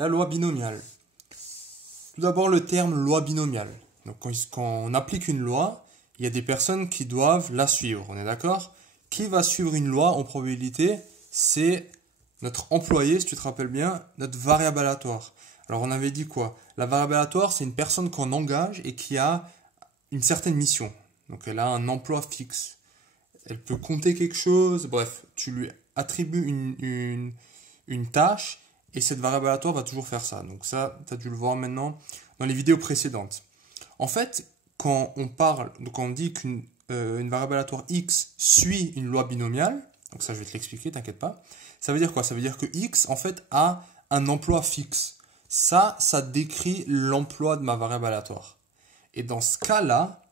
la loi binomiale. Tout d'abord, le terme loi binomiale. Donc, quand on applique une loi, il y a des personnes qui doivent la suivre. On est d'accord? Qui va suivre une loi en probabilité? C'est notre employé, si tu te rappelles bien, notre variable aléatoire. Alors, on avait dit quoi? La variable aléatoire, c'est une personne qu'on engage et qui a une certaine mission. Donc, elle a un emploi fixe. Elle peut compter quelque chose. Bref, tu lui attribues une tâche et cette variable aléatoire va toujours faire ça. Donc ça, tu as dû le voir maintenant dans les vidéos précédentes. En fait, quand on dit qu'une variable aléatoire x suit une loi binomiale, donc ça je vais te l'expliquer, t'inquiète pas, ça veut dire quoi? Ça veut dire que x en fait a un emploi fixe. Ça décrit l'emploi de ma variable aléatoire. Et dans ce cas-là,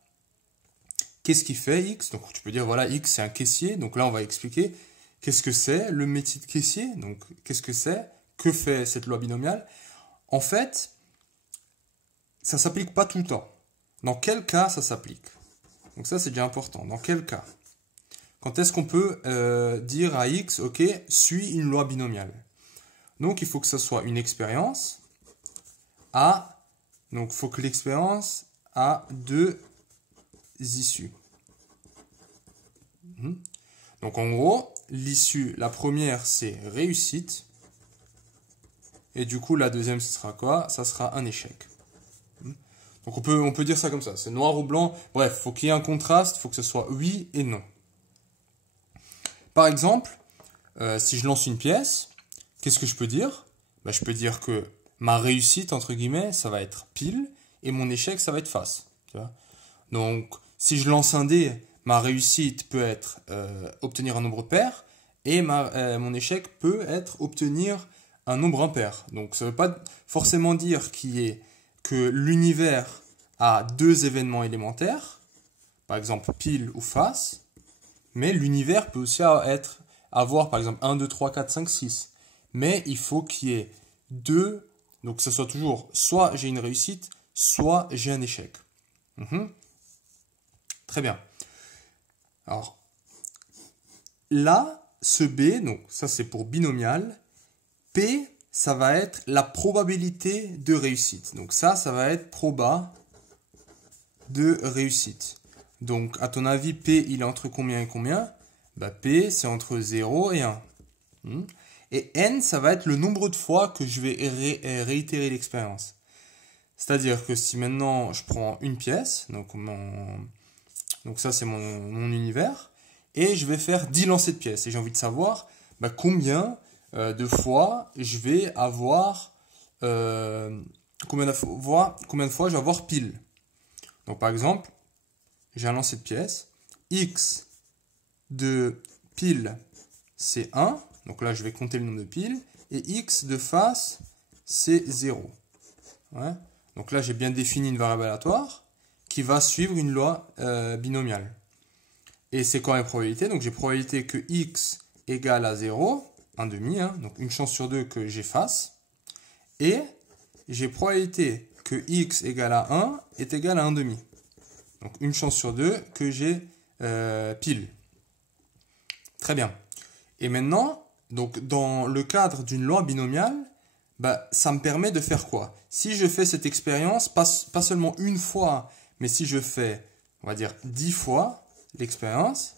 qu'est-ce qu'il fait x? Donc tu peux dire voilà, x c'est un caissier, donc là on va expliquer qu'est-ce que c'est le métier de caissier, donc qu'est-ce que c'est? Que fait cette loi binomiale? En fait, ça ne s'applique pas tout le temps. Dans quel cas ça s'applique? Donc ça, c'est déjà important. Dans quel cas? Quand est-ce qu'on peut dire à x, ok, suis une loi binomiale? Donc, il faut que ce soit une expérience à... Donc, il faut que l'expérience a deux issues. Donc, en gros, l'issue, la première, c'est réussite. Et du coup, la deuxième, ce sera quoi? Ça sera un échec. Donc, on peut dire ça comme ça. C'est noir ou blanc. Bref, il faut qu'il y ait un contraste. Il faut que ce soit oui et non. Par exemple, si je lance une pièce, qu'est-ce que je peux dire? Ben, je peux dire que ma réussite, entre guillemets, ça va être pile. Et mon échec, ça va être face. Tu vois? Donc, si je lance un dé, ma réussite peut être obtenir un nombre pair. Et mon échec peut être obtenir un nombre impair. Donc ça ne veut pas forcément dire que l'univers a deux événements élémentaires, par exemple pile ou face, mais l'univers peut aussi avoir par exemple 1, 2, 3, 4, 5, 6. Mais il faut qu'il y ait deux, donc que ce soit toujours soit j'ai une réussite, soit j'ai un échec. Très bien. Alors, là, ce B, donc ça c'est pour binomial, P, ça va être la probabilité de réussite. Donc ça va être proba de réussite. Donc, à ton avis, P, il est entre combien et combien? Bah, P, c'est entre 0 et 1. Et N, ça va être le nombre de fois que je vais réitérer l'expérience. C'est-à-dire que si maintenant, je prends une pièce, donc ça, c'est mon univers, et je vais faire 10 lancers de pièces. Et j'ai envie de savoir bah, combien de fois je vais avoir combien de fois je vais avoir pile. Donc par exemple, j'ai un lancer de pièces, x de pile c'est 1, donc là je vais compter le nombre de piles, et x de face c'est 0. Ouais. Donc là j'ai bien défini une variable aléatoire qui va suivre une loi binomiale. Et c'est quoi les probabilités? Donc j'ai probabilité que x égale à 0, 1/2, hein, donc une chance sur deux que j'ai face. Et j'ai probabilité que x égale à 1 est égal à 1/2. Donc une chance sur deux que j'ai pile. Très bien. Et maintenant, donc dans le cadre d'une loi binomiale, bah, ça me permet de faire quoi? Si je fais cette expérience, pas seulement une fois, mais si je fais, on va dire, 10 fois l'expérience,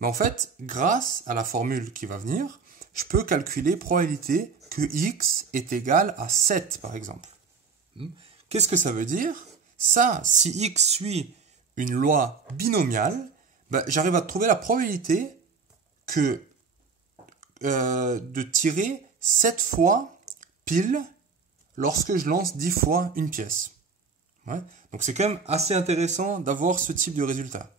mais en fait, grâce à la formule qui va venir, je peux calculer probabilité que x est égal à 7, par exemple. Qu'est-ce que ça veut dire? Ça, si x suit une loi binomiale, ben, j'arrive à trouver la probabilité de tirer 7 fois pile lorsque je lance 10 fois une pièce. Ouais. Donc c'est quand même assez intéressant d'avoir ce type de résultat.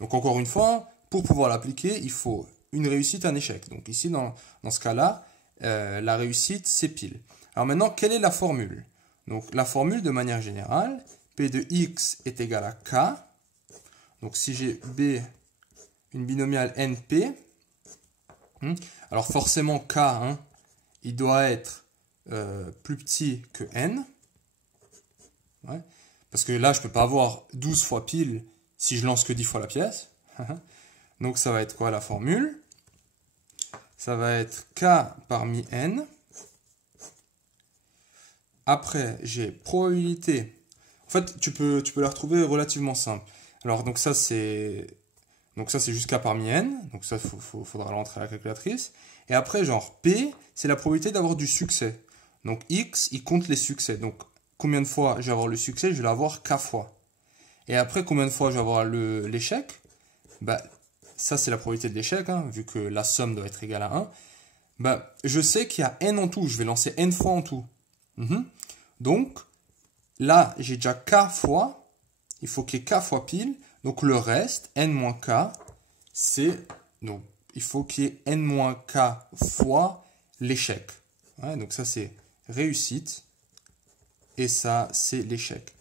Donc encore une fois, pour pouvoir l'appliquer, il faut une réussite, un échec. Donc ici, dans ce cas-là, la réussite, c'est pile. Alors maintenant, quelle est la formule? Donc la formule, de manière générale, P de x est égal à K. Donc si j'ai B, une binomiale NP, alors forcément K, il doit être plus petit que N. Ouais. Parce que là, je ne peux pas avoir 12 fois pile si je lance que 10 fois la pièce. Donc ça va être quoi la formule? Ça va être K parmi N. Après, j'ai probabilité. En fait, tu peux la retrouver relativement simple. Alors, donc ça, c'est juste k parmi n. Donc ça, faudra l'entrer à la calculatrice. Et après, genre, P, c'est la probabilité d'avoir du succès. Donc X, il compte les succès. Donc, combien de fois je vais avoir le succès? Je vais l'avoir k fois. Et après, combien de fois je vais avoir l'échec? Bah, ça, c'est la probabilité de l'échec, hein, vu que la somme doit être égale à 1. Bah, je sais qu'il y a n en tout. Je vais lancer n fois en tout. Donc, là, j'ai déjà k fois. Il faut qu'il y ait k fois pile. Donc, le reste, n moins k, c'est... Donc, il faut qu'il y ait n moins k fois l'échec. Ouais, donc, ça, c'est réussite. Et ça, c'est l'échec.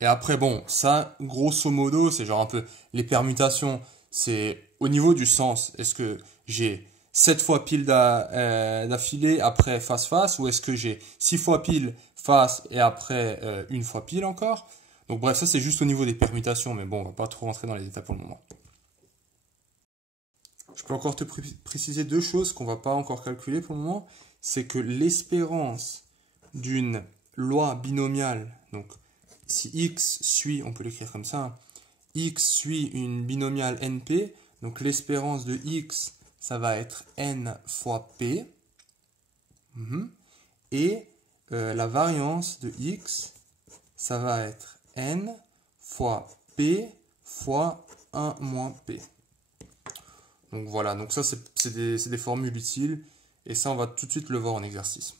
Et après, bon, ça, grosso modo, c'est genre un peu les permutations. C'est au niveau du sens. Est-ce que j'ai 7 fois pile d'affilée, après face-face, ou est-ce que j'ai 6 fois pile face et après une fois pile encore? Donc bref, ça c'est juste au niveau des permutations, mais bon, on va pas trop rentrer dans les détails pour le moment. Je peux encore te préciser deux choses qu'on va pas encore calculer pour le moment. C'est que l'espérance d'une loi binomiale, donc si x suit, on peut l'écrire comme ça, hein, x suit une binomiale np, donc l'espérance de x, ça va être n fois p, et la variance de x, ça va être n fois p fois 1 moins p. Donc voilà, donc ça c'est des formules utiles, et ça on va tout de suite le voir en exercice.